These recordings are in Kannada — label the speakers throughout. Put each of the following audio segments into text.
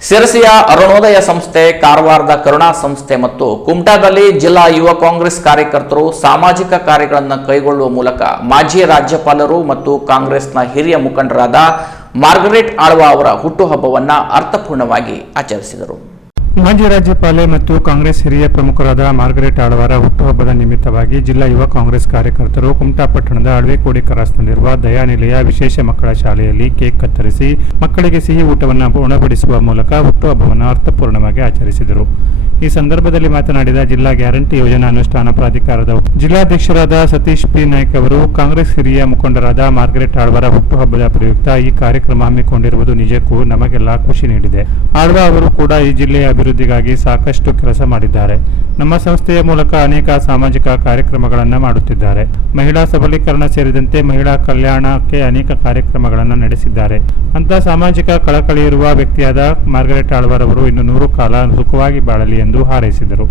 Speaker 1: ಸಿರಸಿಯ ಅರುಣೋದಯ ಸಂಸ್ಥೆ, ಕಾರವಾರದ ಕರುಣಾ ಸಂಸ್ಥೆ ಮತ್ತು ಕುಮಟಾದಲ್ಲಿ ಜಿಲ್ಲಾ ಯುವ ಕಾಂಗ್ರೆಸ್ ಕಾರ್ಯಕರ್ತರು ಸಾಮಾಜಿಕ ಕಾರ್ಯಗಳನ್ನು ಕೈಗೊಳ್ಳುವ ಮೂಲಕ ಮಾಜಿ ರಾಜ್ಯಪಾಲರು ಮತ್ತು ಕಾಂಗ್ರೆಸ್ನ ಹಿರಿಯ ಮುಖಂಡರಾದ ಮಾರ್ಗರೇಟ್ ಆಳ್ವಾ ಅವರ ಹುಟ್ಟುಹಬ್ಬವನ್ನು ಅರ್ಥಪೂರ್ಣವಾಗಿ ಆಚರಿಸಿದರು.
Speaker 2: ಮಾಜಿ ರಾಜ್ಯಪಾಲೆ ಮತ್ತು ಕಾಂಗ್ರೆಸ್ ಹಿರಿಯ ಪ್ರಮುಖರಾದ ಮಾರ್ಗರೇಟ್ ಆಳ್ವಾರ ಹುಟ್ಟುಹಬ್ಬದ ನಿಮಿತ್ತವಾಗಿ ಜಿಲ್ಲಾ ಯುವ ಕಾಂಗ್ರೆಸ್ ಕಾರ್ಯಕರ್ತರು ಕುಮಟಾಪಟ್ಟಣದ ಅಳವೆಕೋಡಿ ಕ್ರಾಸ್ನಲ್ಲಿರುವ ದಯಾನಿಲಯ ವಿಶೇಷ ಮಕ್ಕಳ ಶಾಲೆಯಲ್ಲಿ ಕೇಕ್ ಕತ್ತರಿಸಿ ಮಕ್ಕಳಿಗೆ ಸಿಹಿ ಊಟವನ್ನು ಉಣಬಡಿಸುವ ಮೂಲಕ ಹುಟ್ಟುಹಬ್ಬವನ್ನು ಅರ್ಥಪೂರ್ಣವಾಗಿ ಆಚರಿಸಿದರು. ಈ ಸಂದರ್ಭದಲ್ಲಿ ಮಾತನಾಡಿದ ಜಿಲ್ಲಾ ಗ್ಯಾರಂಟಿ ಯೋಜನಾ ಅನುಷ್ಠಾನ ಪ್ರಾಧಿಕಾರದ ಜಿಲ್ಲಾಧ್ಯಕ್ಷರಾದ ಸತೀಶ್ ಪಿ ನಾಯ್ಕ ಅವರು, ಕಾಂಗ್ರೆಸ್ ಹಿರಿಯ ಮುಖಂಡರಾದ ಮಾರ್ಗರೇಟ್ ಆಳ್ವಾರ ಹುಟ್ಟುಹಬ್ಬದ ಪ್ರಯುಕ್ತ ಈ ಕಾರ್ಯಕ್ರಮ ಹಮ್ಮಿಕೊಂಡಿರುವುದು ನಿಜಕ್ಕೂ ನಮಗೆಲ್ಲ ಖುಷಿ ನೀಡಿದೆ. ಆಳ್ವ ಅವರು ಕೂಡ ಈ ಜಿಲ್ಲೆಯ ಅಭಿವೃದ್ಧಿಗಾಗಿ ಸಾಕಷ್ಟು ಕೆಲಸ ಮಾಡಿದ್ದಾರೆ. ನಮ್ಮ ಸಂಸ್ಥೆಯ ಮೂಲಕ ಅನೇಕ ಸಾಮಾಜಿಕ ಕಾರ್ಯಕ್ರಮಗಳನ್ನು ಮಾಡುತ್ತಿದ್ದಾರೆ. ಮಹಿಳಾ ಸಬಲೀಕರಣ ಸೇರಿದಂತೆ ಮಹಿಳಾ ಕಲ್ಯಾಣಕ್ಕೆ ಅನೇಕ ಕಾರ್ಯಕ್ರಮಗಳನ್ನು ನಡೆಸಿದ್ದಾರೆ. ಅಂತ ಸಾಮಾಜಿಕ ಕಳಕಳಿ ಇರುವ ವ್ಯಕ್ತಿಯಾದ ಮಾರ್ಗರೆಟ್ ಆಳ್ವಾರ್ ಅವರು ಇನ್ನು ನೂರು ಕಾಲ ಸುಖವಾಗಿ ಬಾಳಲಿ ಎಂದು ಹಾರೈಸಿದರು.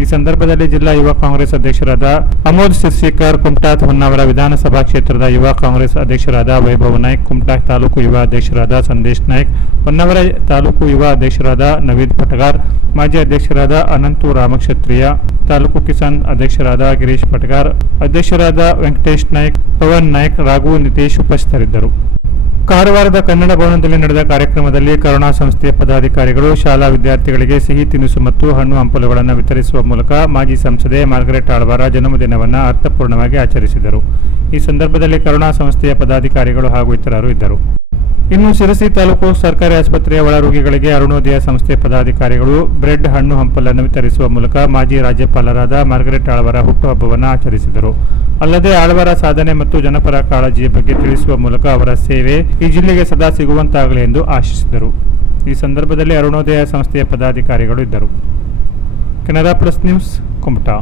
Speaker 2: ಈ ಸಂದರ್ಭದಲ್ಲಿ ಜಿಲ್ಲಾ ಯುವ ಕಾಂಗ್ರೆಸ್ ಅಧ್ಯಕ್ಷರಾದ ಅಮೋದ್ ಸಿರ್ಸಿಕರ್ ಕುಮಟಾ ಹೊನ್ನಾವರ ವಿಧಾನಸಭಾ ಕ್ಷೇತ್ರದ ಯುವ ಕಾಂಗ್ರೆಸ್ ಅಧ್ಯಕ್ಷರಾದ ವೈಭವ್ ನಾಯ್ಕ್ ಕುಮಟಾ ತಾಲೂಕು ಯುವ ಅಧ್ಯಕ್ಷರಾದ ಸಂದೇಶ್ ನಾಯ್ಕ್, ಹೊನ್ನಾವರ ತಾಲೂಕು ಯುವ ಅಧ್ಯಕ್ಷರಾದ ನವೀದ್ ಪಟಗಾರ್, ಮಾಜಿ ಅಧ್ಯಕ್ಷರಾದ ಅನಂತು ರಾಮಕ್ಷತ್ರಿಯ, ತಾಲೂಕು ಕಿಸಾನ್ ಅಧ್ಯಕ್ಷರಾದ ಗಿರೀಶ್ ಪಟಗಾರ್, ಅಧ್ಯಕ್ಷರಾದ ವೆಂಕಟೇಶ್ ನಾಯ್ಕ್, ಪವನ್ ನಾಯ್ಕ್, ರಾಘು ನಿತೇಶ್ ಉಪಸ್ಥಿತರಿದ್ದರು. ಕಾರವಾರದ ಕನ್ನಡ ಭವನದಲ್ಲಿ ನಡೆದ ಕಾರ್ಯಕ್ರಮದಲ್ಲಿ ಕರುಣಾ ಸಂಸ್ಥೆಯ ಪದಾಧಿಕಾರಿಗಳು, ಶಾಲಾ ವಿದ್ಯಾರ್ಥಿಗಳಿಗೆ ಸಿಹಿ ತಿನಿಸು ಮತ್ತು ಹಣ್ಣು ಹಂಪಲುಗಳನ್ನು ವಿತರಿಸುವ ಮೂಲಕ ಮಾಜಿ ಸಂಸದೆ ಮಾರ್ಗರೆಟ್ ಆಳ್ವಾರ ಜನ್ಮದಿನವನ್ನು ಅರ್ಥಪೂರ್ಣವಾಗಿ ಆಚರಿಸಿದರು. ಈ ಸಂದರ್ಭದಲ್ಲಿ ಕರುಣಾ ಸಂಸ್ಥೆಯ ಪದಾಧಿಕಾರಿಗಳು ಹಾಗೂ ಇತರರು ಇದ್ದರು. ಇನ್ನು ಶಿರಸಿ ತಾಲೂಕು ಸರ್ಕಾರಿ ಆಸ್ಪತ್ರೆಯ ಒಳರೋಗಿಗಳಿಗೆ ಅರುಣೋದಯ ಸಂಸ್ಥೆ ಪದಾಧಿಕಾರಿಗಳು ಬ್ರೆಡ್ ಹಣ್ಣು ಹಂಪಲನ್ನು ವಿತರಿಸುವ ಮೂಲಕ ಮಾಜಿ ರಾಜ್ಯಪಾಲರಾದ ಮಾರ್ಗರೆಟ್ ಆಳ್ವರ ಹುಟ್ಟುಹಬ್ಬವನ್ನು ಆಚರಿಸಿದರು. ಅಲ್ಲದೆ ಆಳ್ವರ ಸಾಧನೆ ಮತ್ತು ಜನಪರ ಕಾಳಜಿಯ ಬಗ್ಗೆ ತಿಳಿಸುವ ಮೂಲಕ ಅವರ ಸೇವೆ ಈ ಜಿಲ್ಲೆಗೆ ಸದಾ ಸಿಗುವಂತಾಗಲಿ ಎಂದು ಆಶಿಸಿದರು. ಈ ಸಂದರ್ಭದಲ್ಲಿ ಅರುಣೋದಯ ಸಂಸ್ಥೆಯ ಪದಾಧಿಕಾರಿಗಳು ಇದ್ದರು. Canara plus news, Kumta.